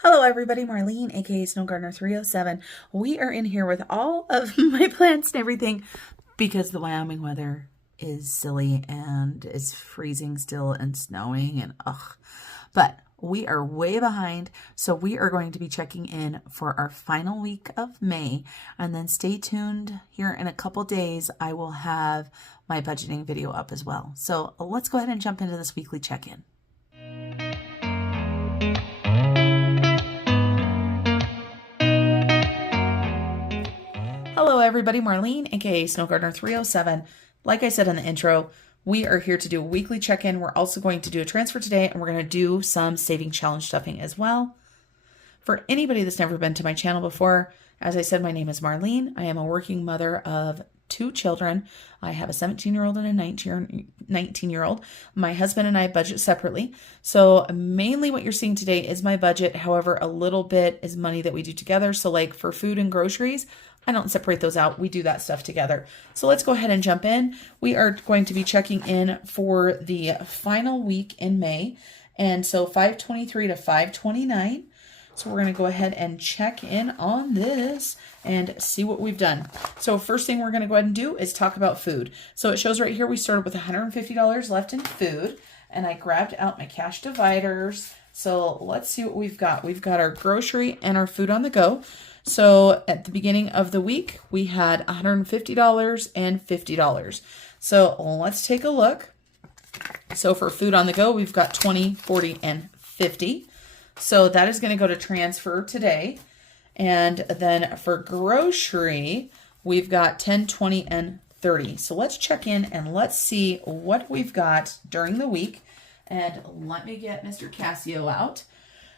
Hello everybody, Marlene, aka Snow Gardener 307. We are in here with all of my plants and everything because the Wyoming weather is silly and it's freezing still and snowing and ugh. But we are way behind, so we are going to be checking in for our final week of May, and then stay tuned. Here in a couple days I will have my budgeting video up as well. So let's go ahead and jump into this weekly check-in. Hello everybody, Marlene, aka Snow Gardener 307. Like I said in the intro, we are here to do a weekly check-in. We're also going to do a transfer today, and we're going to do some saving challenge stuffing as well. For anybody that's never been to my channel before, as I said, my name is Marlene. I am a working mother of 2 children. I have a 17-year-old and a 19-year-old. My husband and I budget separately. So mainly what you're seeing today is my budget. However, a little bit is money that we do together. So like for food and groceries, I don't separate those out. We do that stuff together. So let's go ahead and jump in. We are going to be checking in for the final week in May. And so 5/23 to 5/29. So we're going to go ahead and check in on this and see what we've done. So first thing we're going to go ahead and do is talk about food. So it shows right here we started with $150 left in food, and I grabbed out my cash dividers. So let's see what we've got. We've got our grocery and our food on the go. So at the beginning of the week, we had $150 and $50. So let's take a look. So for food on the go, we've got 20, 40, and 50. So that is going to go to transfer today. And then for grocery, we've got 10, 20, and 30. So let's check in and let's see what we've got during the week. And let me get Mr. Casio out.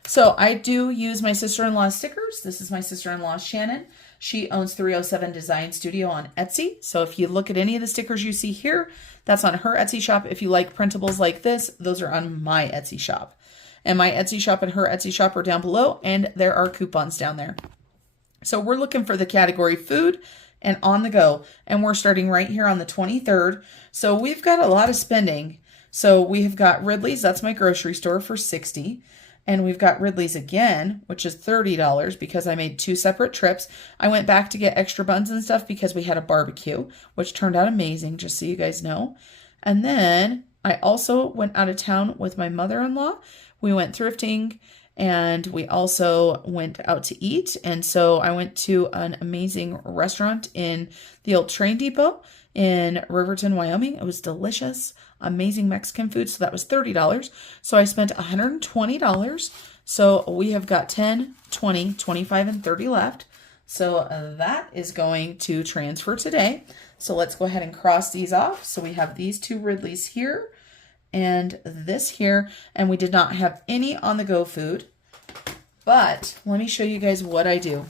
So I do use my sister-in-law's stickers. This is my sister-in-law, Shannon. She owns 307 Design Studio on Etsy. So if you look at any of the stickers you see here, that's on her Etsy shop. If you like printables like this, those are on my Etsy shop. And my Etsy shop and her Etsy shop are down below, and there are coupons down there. So we're looking for the category food and on the go, and we're starting right here on the 23rd. So we've got a lot of spending. So we have got Ridley's, that's my grocery store, for $60. And we've got Ridley's again, which is $30 because I made 2 separate trips. I went back to get extra buns and stuff because we had a barbecue, which turned out amazing, just so you guys know. And then I also went out of town with my mother-in-law. We went thrifting, and we also went out to eat. And so I went to an amazing restaurant in the old train depot in Riverton, Wyoming. It was delicious, amazing Mexican food. So that was $30. So I spent $120. So we have got 10, 20, 25, and 30 left. So that is going to transfer today. So let's go ahead and cross these off. So we have these 2 Ridleys here and this here, and we did not have any on-the-go food. But let me show you guys what I do.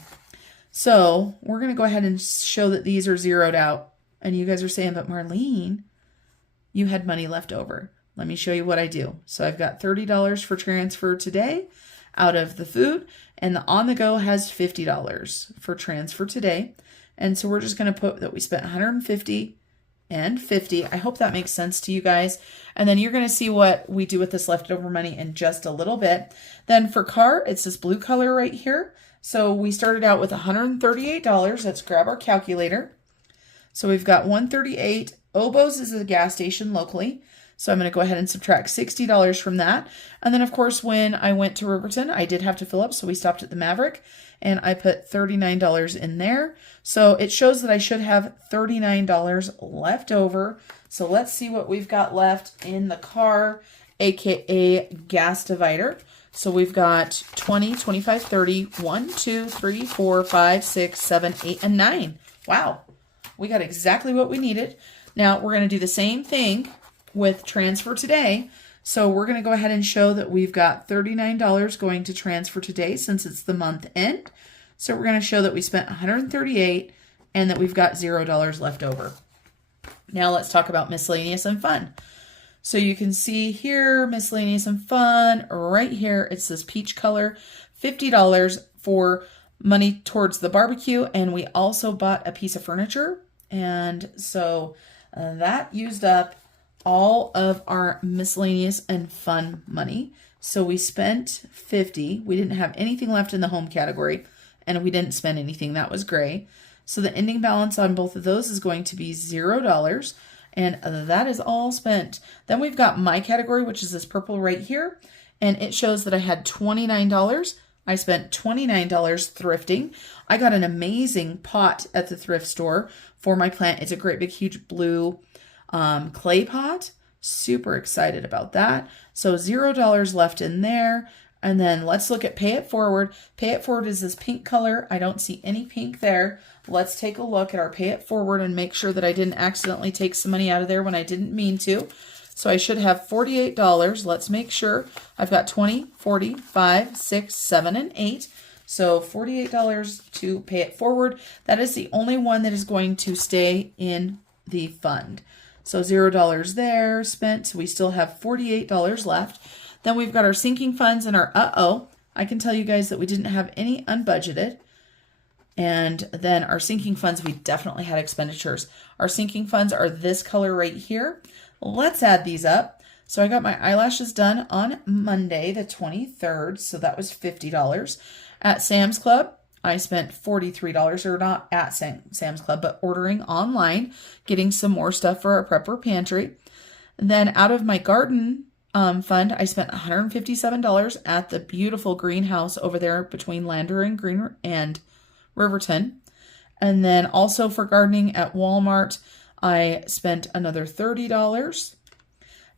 So we're going to go ahead and show that these are zeroed out. And you guys are saying, but Marlene, you had money left over. Let me show you what I do. So I've got $30 for transfer today out of the food, and the on-the-go has $50 for transfer today. And so we're just going to put that we spent $150 and $50. I hope that makes sense to you guys. And then you're going to see what we do with this leftover money in just a little bit. Then for car, it's this blue color right here. So we started out with $138. Let's grab our calculator. So we've got $138. Oboes is a gas station locally. So I'm going to go ahead and subtract $60 from that. And then, of course, when I went to Riverton, I did have to fill up. So we stopped at the Maverick, and I put $39 in there. So it shows that I should have $39 left over. So let's see what we've got left in the car, aka gas divider. So we've got 20, 25, 30, 1, 2, 3, 4, 5, 6, 7, 8, and 9. Wow. We got exactly what we needed. Now we're going to do the same thing with transfer today. So we're going to go ahead and show that we've got $39 going to transfer today since it's the month end. So we're going to show that we spent $138 and that we've got $0 left over. Now let's talk about miscellaneous and fun. So you can see here, miscellaneous and fun, right here, it's this peach color, $50 for money towards the barbecue. And we also bought a piece of furniture. And so that used up all of our miscellaneous and fun money. So we spent 50. We didn't have anything left in the home category, and we didn't spend anything. That was gray. So the ending balance on both of those is going to be $0, and that is all spent. Then we've got my category, which is this purple right here, and it shows that I had $29. I spent $29 thrifting. I got an amazing pot at the thrift store for my plant. It's a great big huge blue clay pot. Super excited about that. So $0 left in there. And then let's look at Pay It Forward. Pay It Forward is this pink color. I don't see any pink there. Let's take a look at our Pay It Forward and make sure that I didn't accidentally take some money out of there when I didn't mean to. So I should have $48. Let's make sure. I've got 20, 40, 5, 6, 7, and 8. So $48 to Pay It Forward. That is the only one that is going to stay in the fund. So $0 there spent. So we still have $48 left. Then we've got our sinking funds and our I can tell you guys that we didn't have any unbudgeted. And then our sinking funds, we definitely had expenditures. Our sinking funds are this color right here. Let's add these up. So I got my eyelashes done on Monday, the 23rd. So that was $50. At Sam's Club, I spent $43, or not at Sam's Club, but ordering online, getting some more stuff for our prepper pantry. And then out of my garden fund, I spent $157 at the beautiful greenhouse over there between Lander and Green and Riverton. And then also for gardening at Walmart, I spent another $30.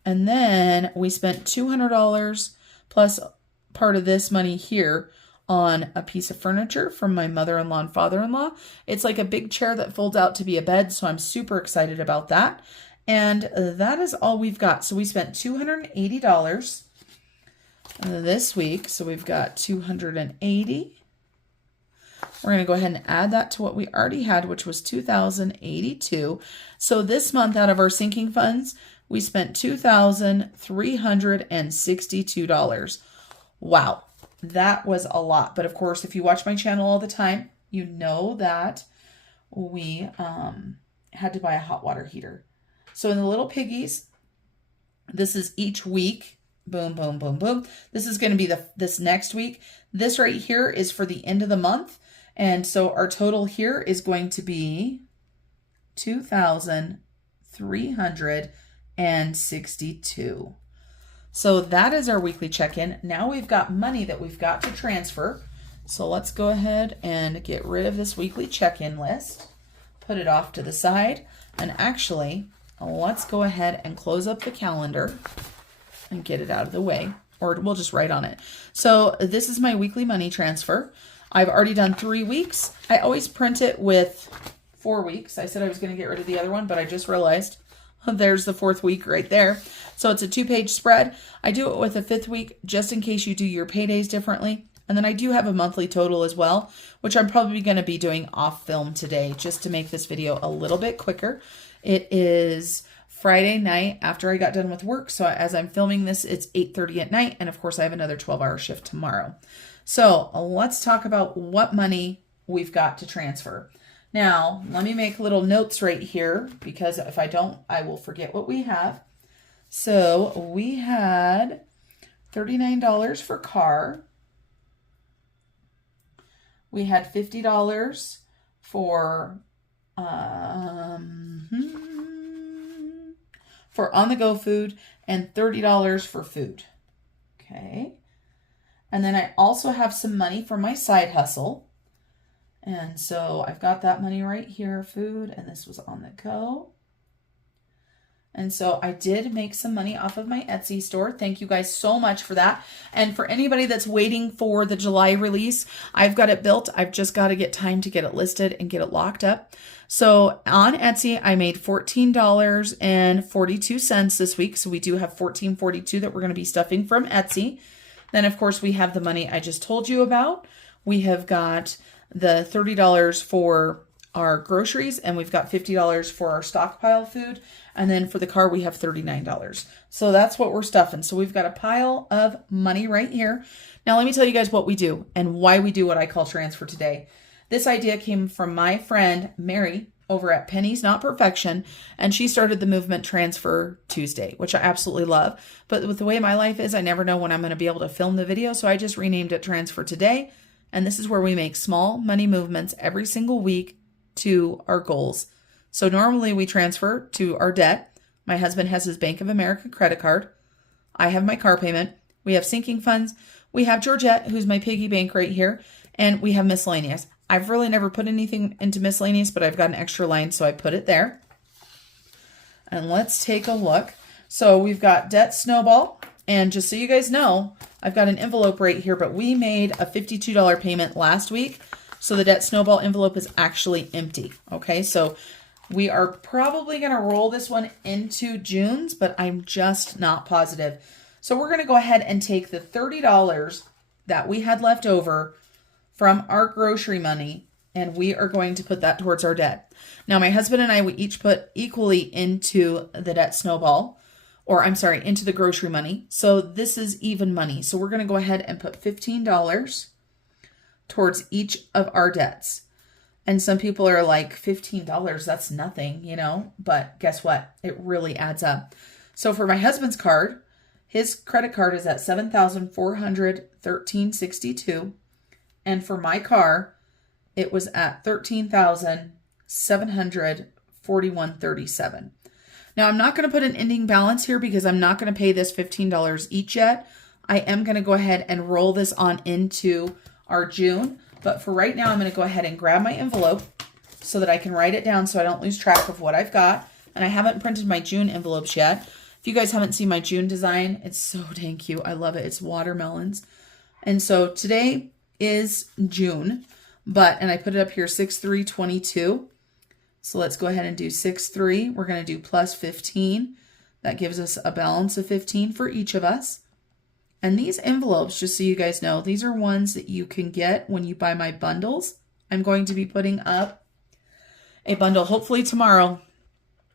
And then we spent $200 plus part of this money here on a piece of furniture from my mother-in-law and father-in-law. It's like a big chair that folds out to be a bed, so I'm super excited about that. And that is all we've got. So we spent $280 this week. So we've got $280. We're going to go ahead and add that to what we already had, which was $2,082. So this month out of our sinking funds, we spent $2,362. Wow, that was a lot. But of course, if you watch my channel all the time, you know that we had to buy a hot water heater. So in the little piggies, this is each week. Boom, boom, boom, boom. This is going to be this next week. This right here is for the end of the month. And so our total here is going to be $2,362. So that is our weekly check-in. Now we've got money that we've got to transfer. So let's go ahead and get rid of this weekly check-in list. Put it off to the side. And actually, let's go ahead and close up the calendar and get it out of the way. Or we'll just write on it. So this is my weekly money transfer. I've already done 3 weeks. I always print it with 4 weeks. I said I was going to get rid of the other one, but I just realized there's the 4th week right there. So it's a 2-page spread. I do it with a 5th week just in case you do your paydays differently. And then I do have a monthly total as well, which I'm probably going to be doing off film today just to make this video a little bit quicker. It is Friday night after I got done with work. So as I'm filming this, it's 8:30 at night. And of course, I have another 12-hour shift tomorrow. So let's talk about what money we've got to transfer. Now, let me make little notes right here because if I don't, I will forget what we have. So we had $39 for car. We had $50 for on-the-go food and $30 for food. Okay. And then I also have some money for my side hustle. And so I've got that money right here, food, and this was on the go. And so I did make some money off of my Etsy store. Thank you guys so much for that. And for anybody that's waiting for the July release, I've got it built. I've just got to get time to get it listed and get it locked up. So on Etsy, I made $14.42 this week. So we do have $14.42 that we're going to be stuffing from Etsy. Then, of course, we have the money I just told you about. We have got the $30 for our groceries, and we've got $50 for our stockpile food. And then for the car, we have $39. So that's what we're stuffing. So we've got a pile of money right here. Now, let me tell you guys what we do and why we do what I call transfer today. This idea came from my friend, Mary, over at Pennies Not Perfection, and she started the movement Transfer Tuesday, which I absolutely love. But with the way my life is, I never know when I'm going to be able to film the video, so I just renamed it Transfer Today. And this is where we make small money movements every single week to our goals. So normally we transfer to our debt. My husband has his Bank of America credit card. I have my car payment. We have sinking funds. We have Georgette, who's my piggy bank right here. And we have miscellaneous. I've really never put anything into miscellaneous, but I've got an extra line, so I put it there. And let's take a look. So we've got debt snowball. And just so you guys know, I've got an envelope right here, but we made a $52 payment last week. So the debt snowball envelope is actually empty. Okay, so we are probably going to roll this one into June's, but I'm just not positive. So we're going to go ahead and take the $30 that we had left over from our grocery money, and we are going to put that towards our debt. Now, my husband and I, we each put equally into the debt snowball, or I'm sorry, into the grocery money. So this is even money. So we're going to go ahead and put $15 towards each of our debts. And some people are like, $15, that's nothing, you know, but guess what? It really adds up. So for my husband's card, his credit card is at $7,413.62. And for my car, it was at $13,741.37. Now, I'm not going to put an ending balance here because I'm not going to pay this $15 each yet. I am going to go ahead and roll this on into our June. But for right now, I'm going to go ahead and grab my envelope so that I can write it down so I don't lose track of what I've got. And I haven't printed my June envelopes yet. If you guys haven't seen my June design, it's so dang cute. I love it. It's watermelons. And so today is June, and I put it up here 6/3/22. So let's go ahead and do 6/3. We're going to do plus 15. That gives us a balance of 15 for each of us. And these envelopes, just so you guys know, these are ones that you can get when you buy my bundles. I'm going to be putting up a bundle hopefully tomorrow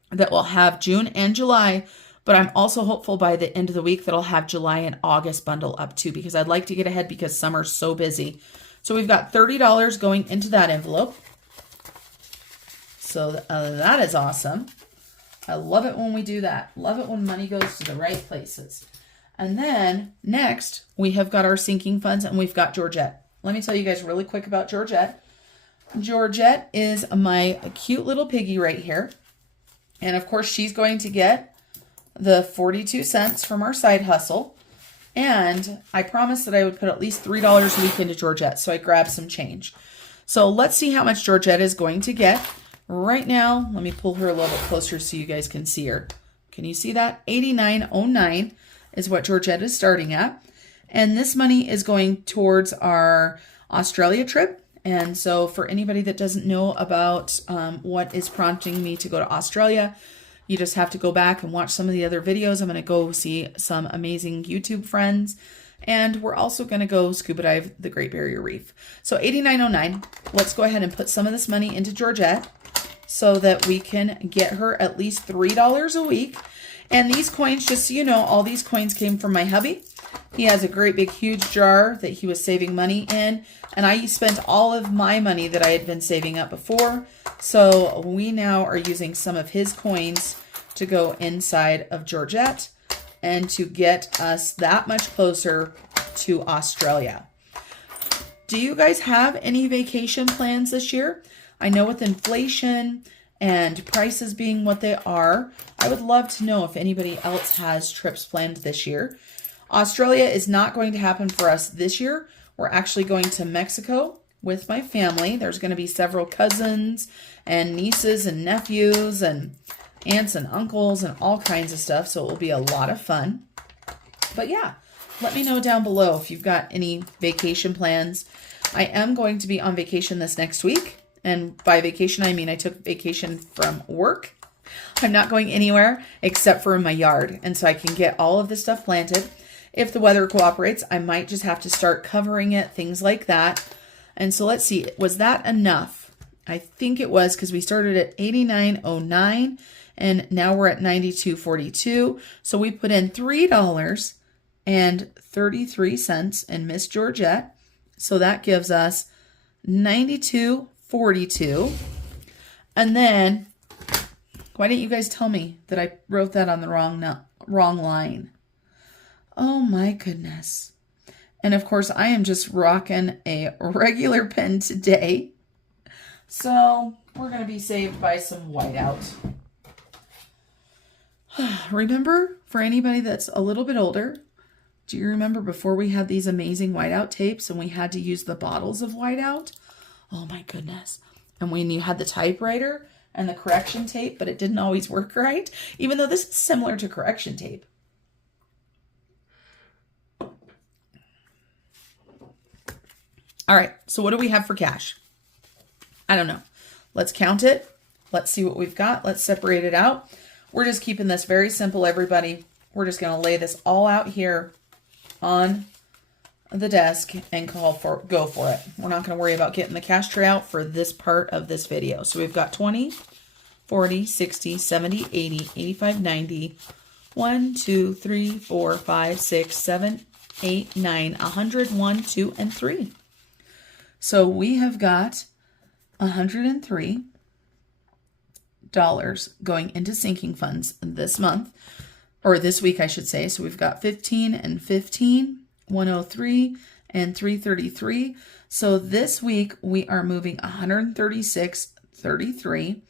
that will have June and July, but I'm also hopeful by the end of the week that I'll have July and August bundle up too, because I'd like to get ahead because summer's so busy. So we've got $30 going into that envelope. So that is awesome. I love it when we do that. Love it when money goes to the right places. And then next, we have got our sinking funds and we've got Georgette. Let me tell you guys really quick about Georgette. Georgette is my cute little piggy right here. And of course, she's going to get the 42 cents from our side hustle. And I promised that I would put at least $3 a week into Georgette, so I grabbed some change. So let's see how much Georgette is going to get. Right now, let me pull her a little bit closer so you guys can see her. Can you see that? $89.09 is what Georgette is starting at. And this money is going towards our Australia trip. And so for anybody that doesn't know about what is prompting me to go to Australia, you just have to go back and watch some of the other videos. I'm going to go see some amazing YouTube friends. And we're also going to go scuba dive the Great Barrier Reef. So $89.09. Let's go ahead and put some of this money into Georgette so that we can get her at least $3 a week. And these coins, just so you know, all these coins came from my hubby. He has a great big huge jar that he was saving money in. And I spent all of my money that I had been saving up before. So we now are using some of his coins to go inside of Georgette and to get us that much closer to Australia. Do you guys have any vacation plans this year? I know with inflation and prices being what they are, I would love to know if anybody else has trips planned this year. Australia is not going to happen for us this year. We're actually going to Mexico with my family. There's going to be several cousins and nieces and nephews and aunts and uncles and all kinds of stuff. So it will be a lot of fun. But yeah, let me know down below if you've got any vacation plans. I am going to be on vacation this next week. And by vacation, I mean I took vacation from work. I'm not going anywhere except for in my yard. And so I can get all of this stuff planted. If the weather cooperates, I might just have to start covering it, things like that. And so let's see, was that enough? I think it was, because we started at $89.09 and now we're at $92.42. So we put in $3.33 in Miss Georgette. So that gives us $92.42. And then, why didn't you guys tell me that I wrote that on the wrong line? Oh my goodness. And of course, I am just rocking a regular pen today. So we're going to be saved by some whiteout. Remember, for anybody that's a little bit older, do you remember before we had these amazing whiteout tapes and we had to use the bottles of whiteout? Oh my goodness. And when you had the typewriter and the correction tape, but it didn't always work right, even though this is similar to correction tape. All right, so what do we have for cash? I don't know. Let's count it. Let's see what we've got. Let's separate it out. We're just keeping this very simple, everybody. We're just going to lay this all out here on the desk and go for it. We're not going to worry about getting the cash tray out for this part of this video. So we've got 20, 40, 60, 70, 80, 85, 90, 1, 2, 3, 4, 5, 6, 7, 8, 9, 100, 1, 2, and 3. So we have got $103 going into sinking funds this month, or this week, I should say. So we've got 15 and 15, 103 and 333. So this week we are moving 136.33,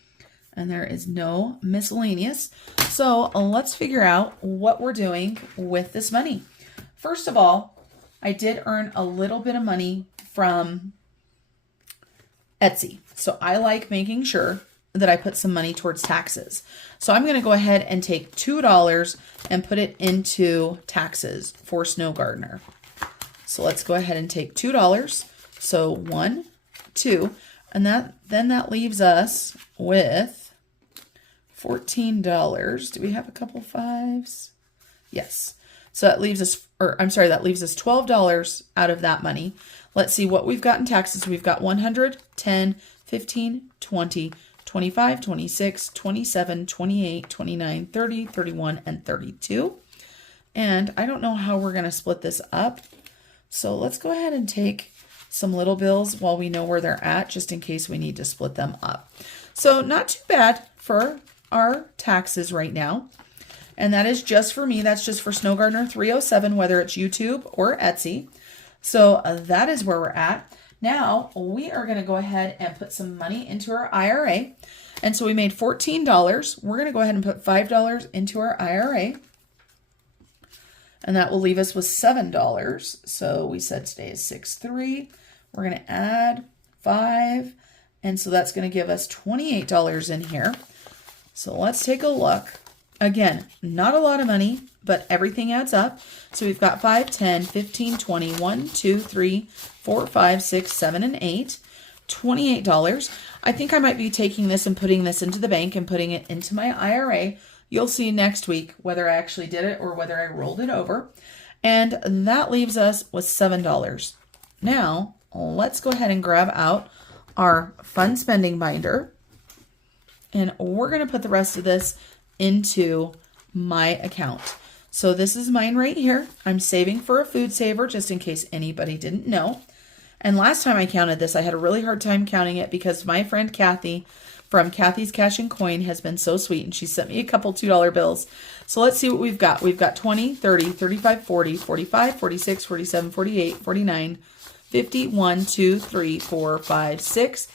and there is no miscellaneous. So let's figure out what we're doing with this money. First of all, I did earn a little bit of money from Etsy. So I like making sure that I put some money towards taxes. So I'm going to go ahead and take $2 and put it into taxes for Snow Gardener. So let's go ahead and take $2. So 1, 2, and then that leaves us with $14. Do we have a couple fives? Yes. So that leaves us, that leaves us $12 out of that money. Let's see what we've got in taxes. We've got 100, 10, 15, 20, 25, 26, 27, 28, 29, 30, 31, and 32. And I don't know how we're going to split this up. So let's go ahead and take some little bills while we know where they're at, just in case we need to split them up. So not too bad for our taxes right now. And that is just for me. That's just for Snow Gardener 307, whether it's YouTube or Etsy. So that is where we're at. Now we are going to go ahead and put some money into our IRA. And so we made $14. We're going to go ahead and put $5 into our IRA. And that will leave us with $7. So we said today is 6/3. We're going to add 5. And so that's going to give us $28 in here. So let's take a look. Again, not a lot of money, but everything adds up. So we've got 5, 10, 15, 20, 1, 2, 3, 4, 5, 6, 7, and 8. $28. I think I might be taking this and putting this into the bank and putting it into my IRA. You'll see next week whether I actually did it or whether I rolled it over. And that leaves us with $7. Now, let's go ahead and grab out our fun spending binder. And we're going to put the rest of this into my account. So this is mine right here. I'm saving for a food saver just in case anybody didn't know. And last time I counted this, I had a really hard time counting it because my friend Kathy from Kathy's Cash and Coin has been so sweet, and she sent me a couple $2 bills. So let's see what we've got. We've got 20, 30, 35, 40, 45, 46, 47, 48, 49, 50, 1, 2, 3, 4, 5, 6,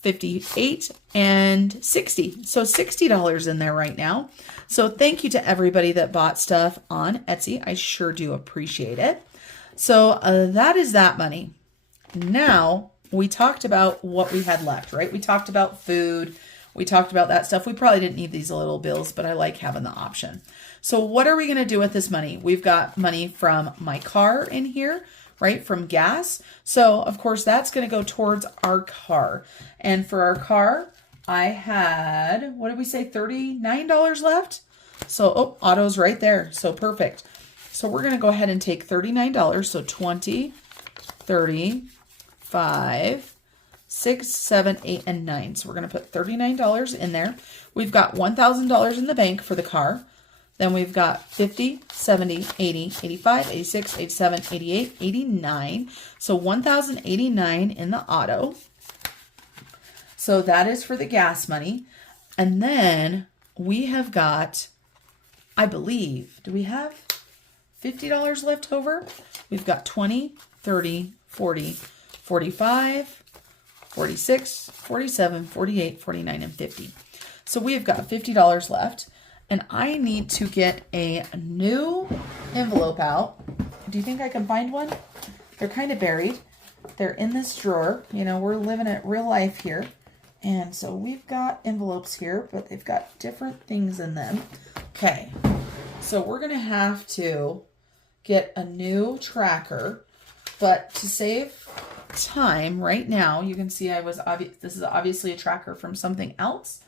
58, and 60. So $60 in there right now. So thank you to everybody that bought stuff on Etsy. I sure do appreciate it. So that is that money. Now, we talked about what we had left, right? We talked about food. We talked about that stuff. We probably didn't need these little bills, but I like having the option. So what are we going to do with this money? We've got money from my car in here, right? From gas. So of course that's going to go towards our car. And for our car, I had, what did we say? $39 left. So, oh, auto's right there. So perfect. So we're going to go ahead and take $39. So 20, 30, 5, 6, 7, 8, and 9. So we're going to put $39 in there. We've got $1,000 in the bank for the car. Then we've got 50, 70, 80, 85, 86, 87, 88, 89. So $1,089 in the auto. So that is for the gas money. And then we have got, I believe, do we have $50 left over? We've got 20, 30, 40, 45, 46, 47, 48, 49, and 50. So we have got $50 left. And I need to get a new envelope out. Do you think I can find one? They're kind of buried. They're in this drawer. You know, we're living it real life here. And so we've got envelopes here, but they've got different things in them. Okay, so we're going to have to get a new tracker. But to save time right now, you can see this is obviously a tracker from something else.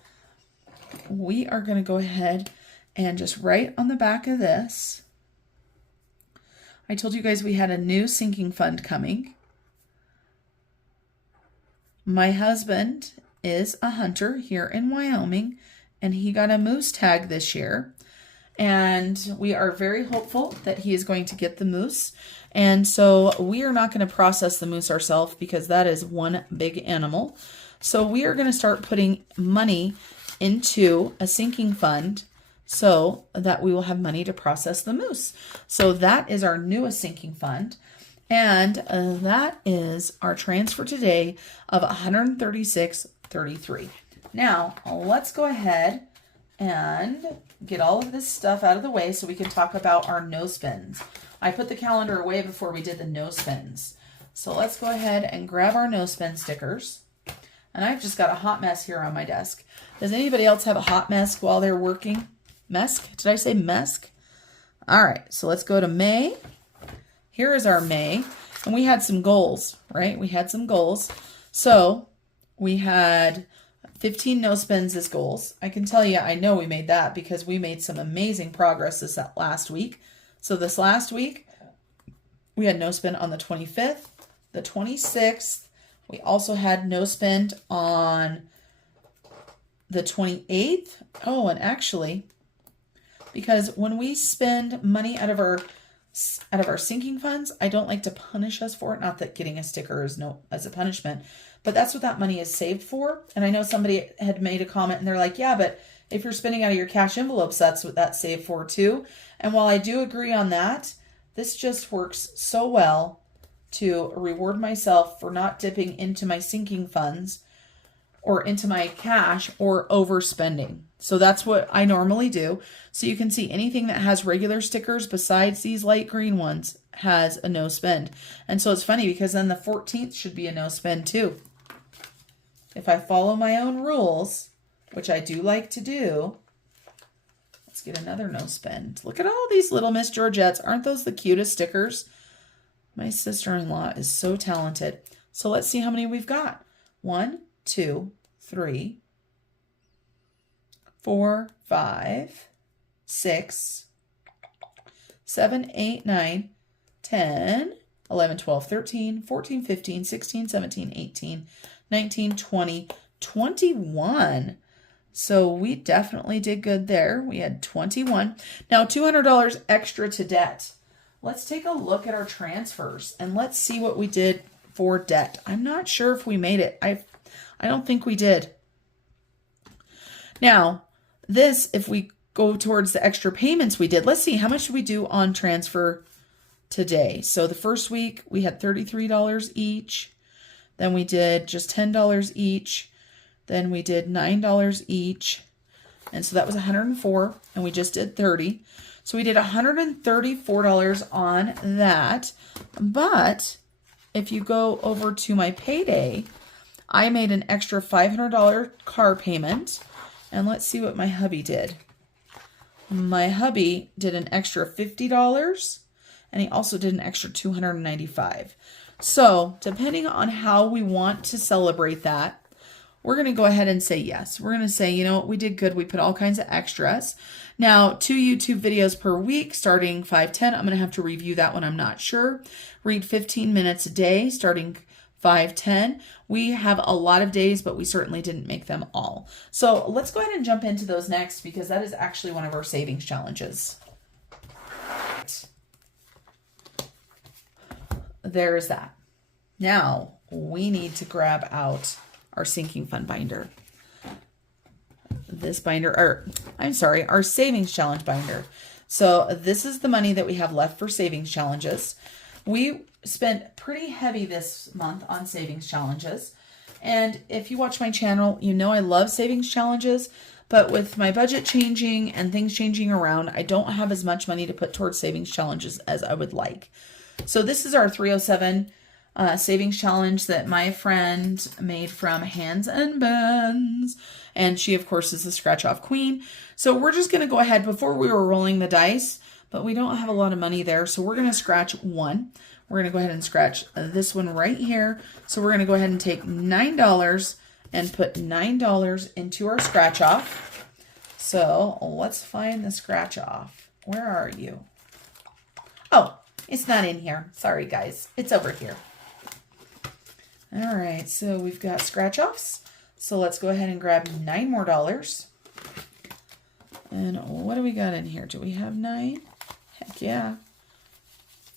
We are going to go ahead and just write on the back of this. I told you guys we had a new sinking fund coming. My husband is a hunter here in Wyoming, and he got a moose tag this year. And we are very hopeful that he is going to get the moose. And so we are not going to process the moose ourselves because that is one big animal. So we are going to start putting money into a sinking fund so that we will have money to process the moose. So that is our newest sinking fund. And that is our transfer today of $136.33. Now, let's go ahead and get all of this stuff out of the way so we can talk about our no spins. I put the calendar away before we did the no spins. So let's go ahead and grab our no spin stickers. And I've just got a hot mess here on my desk. Does anybody else have a hot mess while they're working? Mesk? Did I say mesk? All right, so let's go to May. Here is our May. And we had some goals, right? We had some goals. So we had 15 no spins as goals. I can tell you, I know we made that because we made some amazing progress this last week. So this last week, we had no spin on the 25th, the 26th. We also had no spend on the 28th. Oh, and actually, because when we spend money out of our sinking funds, I don't like to punish us for it. Not that getting a sticker is as a punishment, but that's what that money is saved for. And I know somebody had made a comment and they're like, yeah, but if you're spending out of your cash envelopes, that's what that's saved for too. And while I do agree on that, this just works so well to reward myself for not dipping into my sinking funds or into my cash or overspending. So that's what I normally do. So you can see anything that has regular stickers besides these light green ones has a no spend. And so it's funny because then the 14th should be a no spend too. If I follow my own rules, which I do like to do, let's get another no spend. Look at all these little Miss Georgettes. Aren't those the cutest stickers? My sister-in-law is so talented. So let's see how many we've got. 1, 2, 3, 4, 5, 6, 7, 8, 9, 10, 11, 12, 13, 14, 15, 16, 17, 18, 19, 20, 21. So we definitely did good there. We had 21. Now $200 extra to debt. Let's take a look at our transfers and let's see what we did for debt. I'm not sure if we made it. I don't think we did. Now, this, if we go towards the extra payments we did, let's see, how much did we do on transfer today? So the first week we had $33 each. Then we did just $10 each. Then we did $9 each. And so that was $104, and we just did 30. So we did $134 on that. But if you go over to my payday, I made an extra $500 car payment. And let's see what my hubby did. My hubby did an extra $50, and he also did an extra $295. So depending on how we want to celebrate that, we're going to go ahead and say yes. We're going to say, you know what, we did good. We put all kinds of extras. Now, 2 YouTube videos per week starting 5:10. I'm going to have to review that one. I'm not sure. Read 15 minutes a day starting 5:10. We have a lot of days, but we certainly didn't make them all. So let's go ahead and jump into those next because that is actually one of our savings challenges. There's that. Now we need to grab out our sinking fund binder. This binder, or I'm sorry, our savings challenge binder. So this is the money that we have left for savings challenges. We spent pretty heavy this month on savings challenges. And if you watch my channel, you know I love savings challenges, but with my budget changing and things changing around, I don't have as much money to put towards savings challenges as I would like. So this is our 307 savings challenge that my friend made from Hands and Bends. And she, of course, is the scratch off queen. So we're just going to go ahead before we were rolling the dice, but we don't have a lot of money there. So we're going to scratch one. We're going to go ahead and scratch this one right here. So we're going to go ahead and take $9 and put $9 into our scratch off. So let's find the scratch off. Where are you? Oh, it's not in here. Sorry, guys. It's over here. All right, so we've got scratch offs. So let's go ahead and grab $9 more. And what do we got in here? Do we have 9? Heck yeah.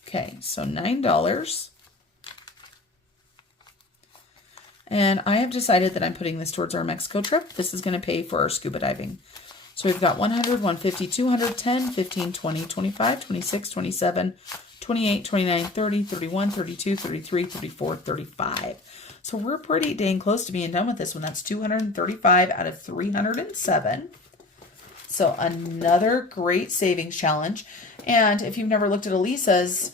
Okay, so $9. And I have decided that I'm putting this towards our Mexico trip. This is going to pay for our scuba diving. So we've got 100, 150, 200, 10, 15, 20, 25, 26, 27, 28, 29, 30, 31, 32, 33, 34, 35. So we're pretty dang close to being done with this one. That's 235 out of 307. So another great savings challenge. And if you've never looked at Elisa's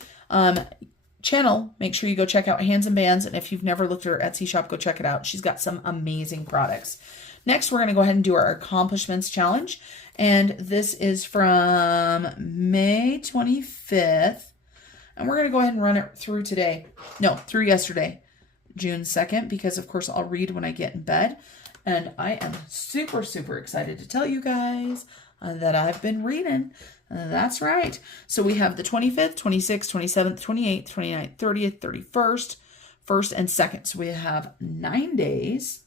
channel, make sure you go check out Hands and Bands. And if you've never looked at her Etsy shop, go check it out. She's got some amazing products. Next, we're going to go ahead and do our accomplishments challenge. And this is from May 25th. And we're going to go ahead and run it through today. No, through yesterday, June 2nd, because of course I'll read when I get in bed. And I am super, super excited to tell you guys that I've been reading. That's right. So we have the 25th, 26th, 27th, 28th, 29th, 30th, 31st, 1st, and 2nd. So we have 9 days.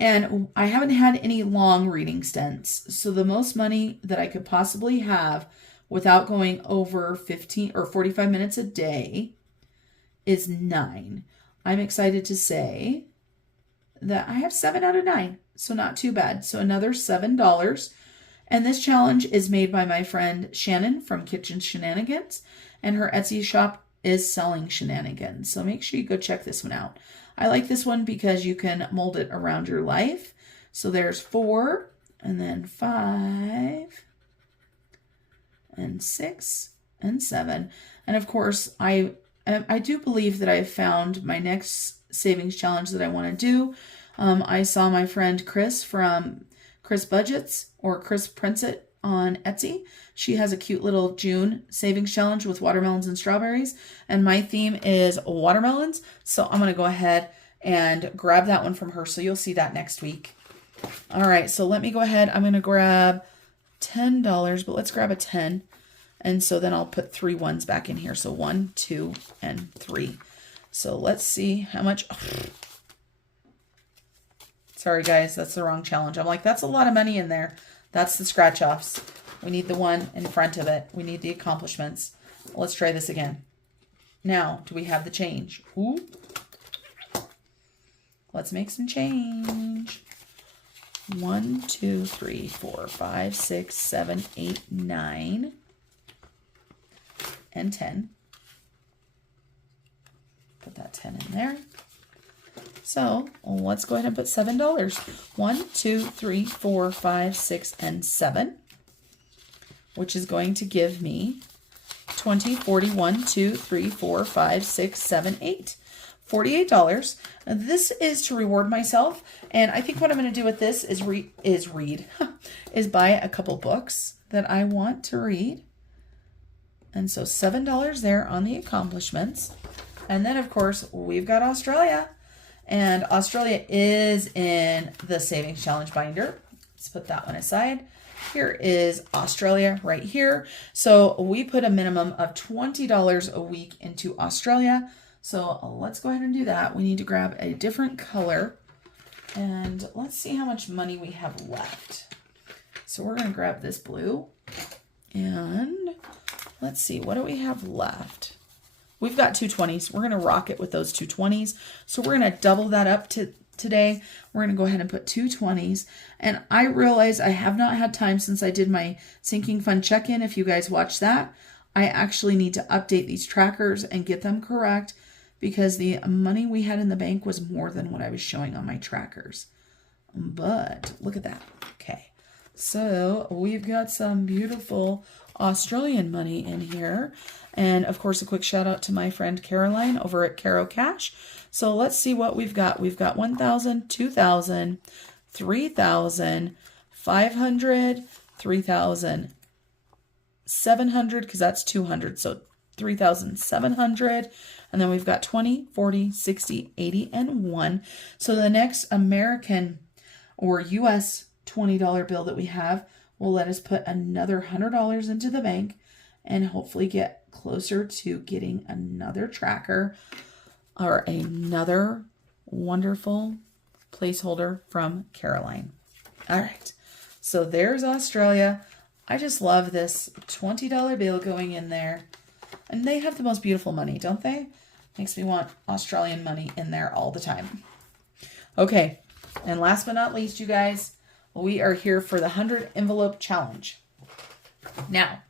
And I haven't had any long reading stints. So the most money that I could possibly have without going over 15 or 45 minutes a day is 9. I'm excited to say that I have 7 out of 9. So not too bad. So another $7. And this challenge is made by my friend Shannon from Kitchen Shenanigans. And her Etsy shop is selling Shenanigans. So make sure you go check this one out. I like this one because you can mold it around your life. So there's 4 and then 5 and 6 and 7. And of course, I do believe that I've found my next savings challenge that I want to do. I saw my friend Chris from Chris Budgets or Chris Prints It on Etsy. She has a cute little June savings challenge with watermelons and strawberries. And my theme is watermelons. So I'm going to go ahead and grab that one from her. So you'll see that next week. All right. So let me go ahead. I'm going to grab $10, but let's grab a 10. And so then I'll put 3 ones back in here. So 1, 2, and 3. So let's see how much. Sorry, guys, that's the wrong challenge. I'm like, that's a lot of money in there. That's the scratch offs. We need the one in front of it. We need the accomplishments. Let's try this again. Now, do we have the change? Ooh. Let's make some change. 1, 2, 3, 4, 5, 6, 7, 8, 9, and 10. Put that 10 in there. So let's go ahead and put $7. 1, 2, 3, 4, 5, 6, and 7, which is going to give me 20, 40, 1, 2, 3, 4, 5, 6, 7, 8. $48. This is to reward myself. And I think what I'm going to do with this is is buy a couple books that I want to read. And so $7 there on the accomplishments. And then, of course, we've got Australia. And Australia is in the Savings Challenge binder. Let's put that one aside. Here is Australia right here. So we put a minimum of $20 a week into Australia. So let's go ahead and do that. We need to grab a different color. And let's see how much money we have left. So we're going to grab this blue. And let's see, what do we have left? we've got 220s. We're going to rock it with those 220s. So we're going to double that up today. We're going to go ahead and put 220s. And I realize I have not had time since I did my sinking fund check-in. If you guys watch that, I actually need to update these trackers and get them correct because the money we had in the bank was more than what I was showing on my trackers. But look at that. Okay. So we've got some beautiful Australian money in here. And of course, a quick shout out to my friend Caroline over at Caro Cash. So let's see what we've got. We've got 1,000, 2,000, 3,000, 500, 3,000, 700, because that's 200. So 3,700. And then we've got 20, 40, 60, 80, and 1. So the next American or US $20 bill that we have will let us put another $100 into the bank and hopefully get closer to getting another tracker or another wonderful placeholder from Caroline. All right, so there's Australia. I just love this $20 bill going in there. And they have the most beautiful money, don't they? Makes me want Australian money in there all the time. Okay, and last but not least, you guys, we are here for the 100 envelope challenge. Now,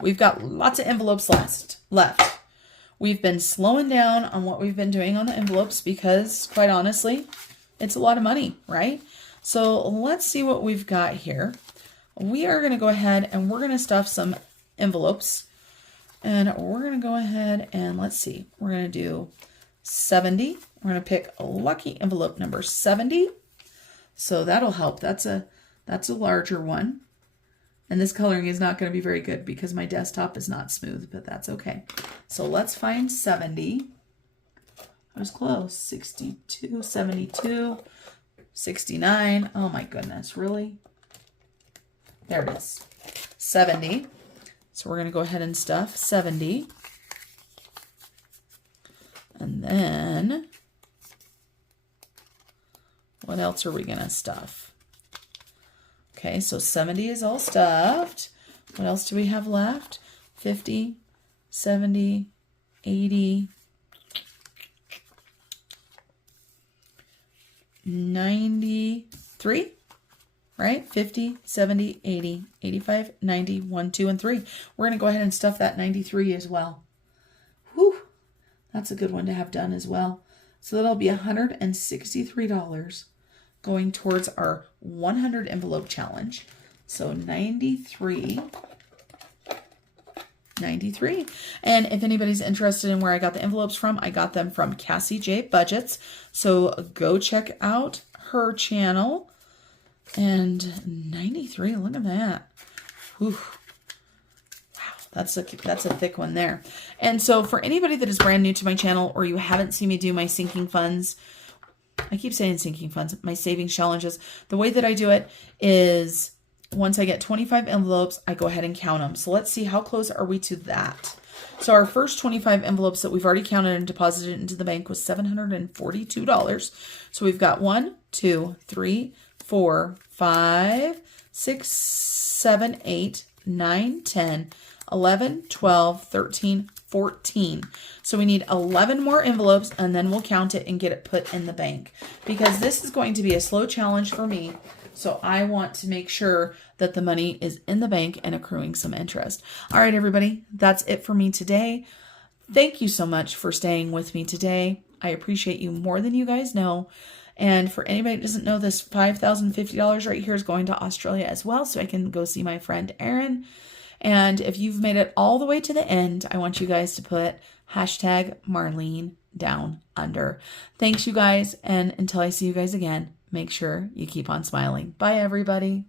we've got lots of envelopes left. We've been slowing down on what we've been doing on the envelopes because, quite honestly, it's a lot of money, right? So let's see what we've got here. We are going to go ahead and we're going to stuff some envelopes. And we're going to go ahead and let's see. We're going to do 70. We're going to pick a lucky envelope number 70. So that'll help. That's a larger one. And this coloring is not going to be very good because my desktop is not smooth, but that's okay. So let's find 70. I was close. 62, 72, 69. Oh my goodness, really? There it is. 70. So we're going to go ahead and stuff 70. And then what else are we going to stuff? Okay, so 70 is all stuffed. What else do we have left? 50, 70, 80, 93, right? 50, 70, 80, 85, 90, 1, 2, and 3. We're going to go ahead and stuff that 93 as well. Whew, that's a good one to have done as well. So that'll be $163 going towards our 100 envelope challenge. So 93. And if anybody's interested in where I got the envelopes from, I got them from Cassie J Budgets. So go check out her channel. And 93, look at that. Whew. Wow, that's a thick one there. And so for anybody that is brand new to my channel or you haven't seen me do my sinking funds, I keep saying sinking funds, my savings challenges. The way that I do it is once I get 25 envelopes, I go ahead and count them. So let's see how close are we to that. So our first 25 envelopes that we've already counted and deposited into the bank was $742. So we've got 1, 2, 3, 4, 5, 6, 7, 8, 9, 10, 11, 12, 13, 14. So we need 11 more envelopes and then we'll count it and get it put in the bank because this is going to be a slow challenge for me. So I want to make sure that the money is in the bank and accruing some interest. All right, everybody, that's it for me today. Thank you so much for staying with me today. I appreciate you more than you guys know. And for anybody that doesn't know, this $5,050 right here is going to Australia as well, so I can go see my friend Erin. And if you've made it all the way to the end, I want you guys to put hashtag Marlene down under. Thanks, you guys. And until I see you guys again, make sure you keep on smiling. Bye, everybody.